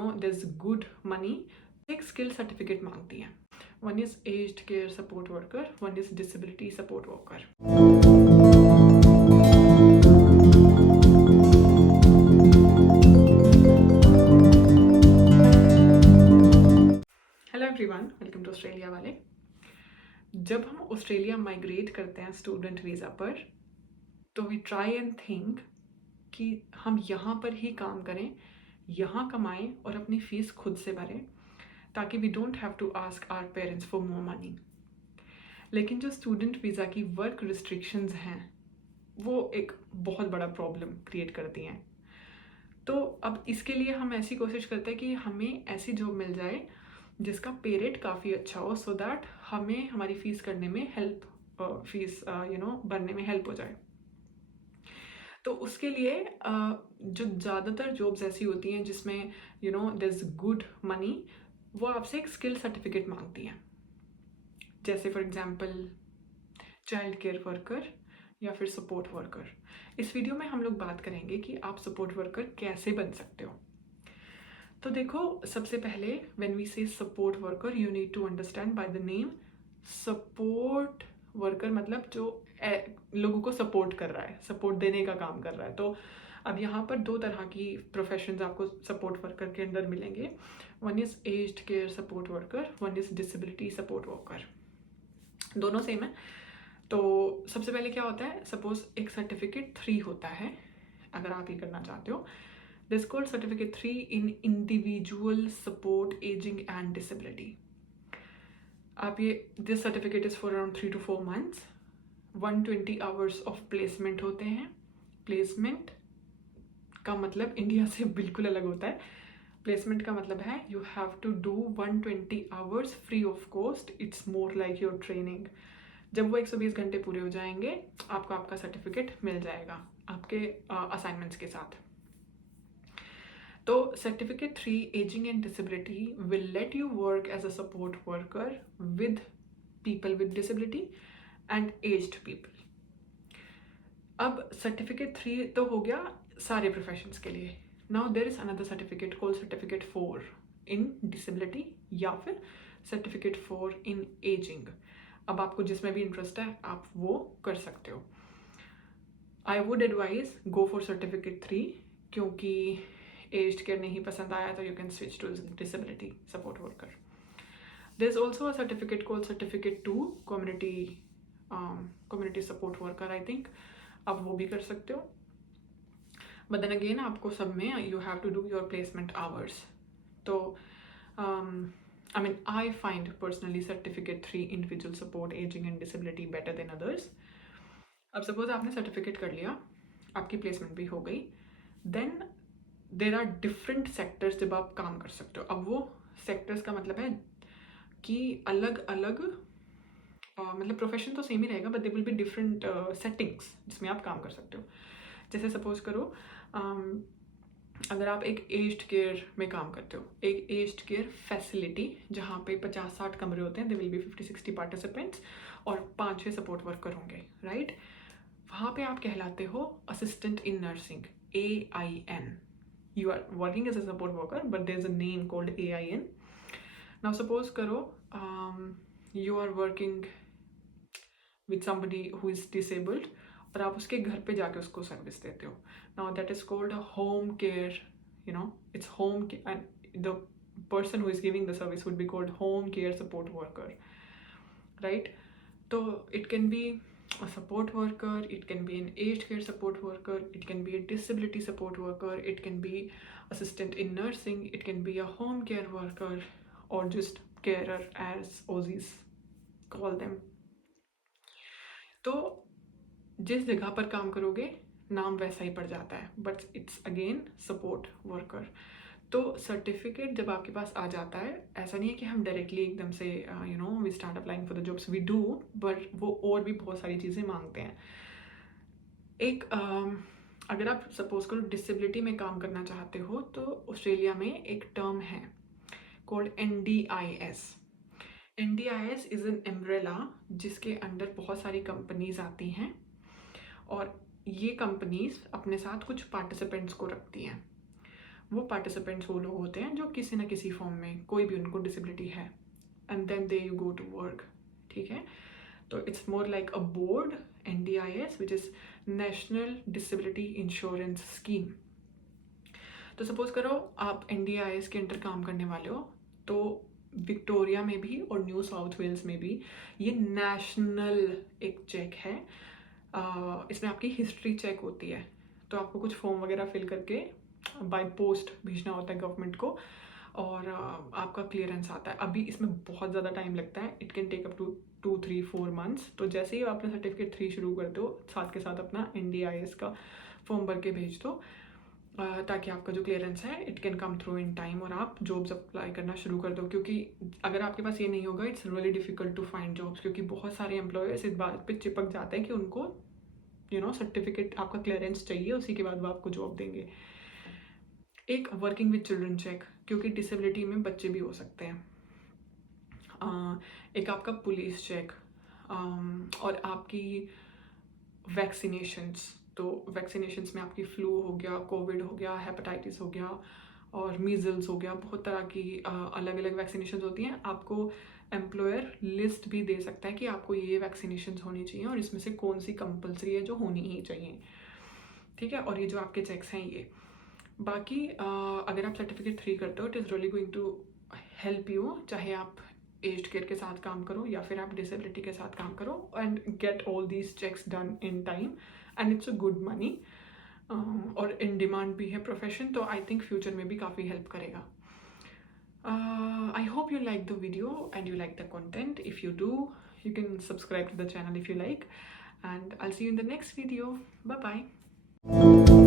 there's good money, एक skill certificate मांगती है. One is aged care support worker, one is disability support worker. Hello everyone, welcome to Australia वाले. जब हम Australia migrate करते हैं स्टूडेंट वीज़ा पर, तो वी ट्राई एंड थिंक कि हम यहाँ पर ही काम करें, यहाँ कमाएं और अपनी फ़ीस खुद से भरें, ताकि we don't have to ask our parents for more money. लेकिन जो स्टूडेंट वीज़ा की वर्क रिस्ट्रिक्शंस हैं, वो एक बहुत बड़ा प्रॉब्लम क्रिएट करती हैं. तो अब इसके लिए हम ऐसी कोशिश करते हैं कि हमें ऐसी जॉब मिल जाए जिसका पे रेट काफ़ी अच्छा हो, सो दैट हमें हमारी फ़ीस करने में हेल्प, फीस भरने में हेल्प हो जाए. तो उसके लिए जो ज़्यादातर जॉब्स ऐसी होती हैं जिसमें देयर इज़ गुड मनी, वो आपसे एक स्किल सर्टिफिकेट मांगती हैं. जैसे for example child care worker या फिर सपोर्ट वर्कर. इस वीडियो में हम लोग बात करेंगे कि आप सपोर्ट वर्कर कैसे बन सकते हो. तो देखो, सबसे पहले when we say support worker, you need to understand by the name. Support worker मतलब जो लोगों को सपोर्ट कर रहा है, सपोर्ट देने का काम कर रहा है. तो अब यहाँ पर दो तरह की प्रोफेशंस आपको सपोर्ट वर्कर के अंदर मिलेंगे. One is aged care support worker, one is disability support worker. दोनों सेम है. तो सबसे पहले क्या होता है, सपोज एक सर्टिफिकेट 3 होता है, अगर आप ये करना चाहते हो. This called certificate 3 in individual support ageing and disability. आप ये this certificate is for around 3 to 4 months. 120 hours of placement होते हैं. प्लेसमेंट का मतलब इंडिया से बिल्कुल अलग होता है. प्लेसमेंट का मतलब है you have to do 120 hours free of cost. It's more like your training. जब वो 120 घंटे पूरे हो जाएंगे, आपको आपका सर्टिफिकेट मिल जाएगा आपके असाइनमेंट्स के साथ. तो certificate 3 ageing and disability will let you work as a support worker with people with disability and aged people. अब सर्टिफिकेट 3 तो हो गया सारे प्रोफेशंस के लिए. Now there is another certificate called certificate 4 in disability या फिर सर्टिफिकेट 4 इन ageing. अब आपको जिसमें भी इंटरेस्ट है आप वो कर सकते हो. I would advise go for certificate 3, क्योंकि एज्ड केयर नहीं पसंद आया तो you can switch to disability support worker. There is also a certificate called certificate 2 community support worker. I think आप वो भी कर सकते हो. बट देन अगेन आपको सब में you have to do your placement hours. तो I mean, I find personally certificate 3 individual support aging and disability better than others. अब सपोज आपने सर्टिफिकेट कर लिया, आपकी प्लेसमेंट भी हो गई, then there are different sectors जब आप काम कर सकते हो. अब वो सेक्टर्स का मतलब है कि अलग अलग मतलब प्रोफेशन तो सेम ही रहेगा, but they will be different settings जिसमें आप काम कर सकते हो. जैसे सपोज करो अगर आप एक एज्ड केयर में काम करते हो, एक एज्ड केयर फैसिलिटी जहाँ पे 50-60 कमरे होते हैं, दे विल बी 50-60 पार्टिसिपेंट्स और 5-6 सपोर्ट वर्कर होंगे, राइट. वहाँ पे आप कहलाते हो assistant in nursing, AIN. You are working as a support worker but there is a name called AIN. Now suppose करो you are working with somebody who is disabled और आप उसके घर पे जाके उसको सर्विस देते हो. Now that is called home care. Its home care and the person who is giving the service would be called home care support worker, right? So it can be a support worker, it can be an aged care support worker, it can be a disability support worker, it can be assistant in nursing, it can be a home care worker, or just carer as Aussies call them. तो जिस जगह पर काम करोगे नाम वैसा ही पड़ जाता है, but it's again support worker. तो सर्टिफिकेट जब आपके पास आ जाता है, ऐसा नहीं है कि हम डायरेक्टली एकदम से we start applying for the jobs. We do, but वो और भी बहुत सारी चीज़ें मांगते हैं. एक अगर आप सपोज करो डिसेबिलिटी में काम करना चाहते हो, तो ऑस्ट्रेलिया में एक टर्म है called NDIS. NDIS is an umbrella जिसके अंडर बहुत सारी कंपनीज आती हैं, और ये कंपनीज अपने साथ कुछ पार्टिसिपेंट्स को रखती हैं. वो पार्टिसिपेंट्स वो लोग होते हैं जो किसी ना किसी फॉर्म में कोई भी उनको डिसेबिलिटी है, and then they you go to work, ठीक है। तो it's more like a board, NDIS, which is national disability insurance scheme. तो सपोज करो आप NDIS के अंडर काम करने वाले हो, तो विक्टोरिया में भी और न्यू साउथ वेल्स में भी ये नेशनल एक चेक है। इसमें आपकी हिस्ट्री चेक होती है, तो आपको कुछ फॉर्म वगैरह फिल करके बाय पोस्ट भेजना होता है गवर्नमेंट को, और आपका क्लियरेंस आता है। अभी इसमें बहुत ज़्यादा टाइम लगता है, it can take up to 2-3-4 months. तो जैसे ही आप अपना सर्टिफिकेट 3 शुरू कर दो, साथ के साथ अपना NDIS का फॉर्म भर के भेज दो, ताकि आपका जो क्लियरेंस है it can come through in time और आप जॉब्स अप्लाई करना शुरू कर दो। क्योंकि अगर आपके पास ये नहीं होगा, it's really difficult to find jobs, क्योंकि बहुत सारे एम्प्लॉयर्स इस बात पे चिपक जाते हैं कि उनको सर्टिफिकेट, आपका क्लियरेंस चाहिए, उसी के बाद वो आपको जॉब देंगे। एक वर्किंग विद चिल्ड्रन चेक, क्योंकि डिसेबिलिटी में बच्चे भी हो सकते हैं। एक आपका पुलिस चेक, और आपकी वैक्सीनेशंस। तो वैक्सीनेशंस में आपकी फ्लू हो गया, कोविड हो गया, हेपेटाइटिस हो गया और मीजल्स हो गया, बहुत तरह की अलग अलग वैक्सीनेशंस होती हैं। आपको एम्प्लॉयर लिस्ट भी दे सकता है कि आपको ये वैक्सीनेशंस होनी चाहिए और इसमें से कौन सी कंपलसरी है जो होनी ही चाहिए, ठीक है। और ये जो आपके चेक्स हैं ये बाकी, अगर आप सर्टिफिकेट 3 करते हो, it is really going to help you, चाहे आप एज्ड केयर के साथ काम करो या फिर आप डिसेबिलिटी के साथ काम करो, and get all these checks done in time, and it's a good money, और इन डिमांड भी है प्रोफेशन, तो आई थिंक फ्यूचर में भी काफ़ी हेल्प करेगा। I hope you like the video and you like the content. If you do, you can subscribe to the channel if you like, and I'll see you in the next video. Bye bye.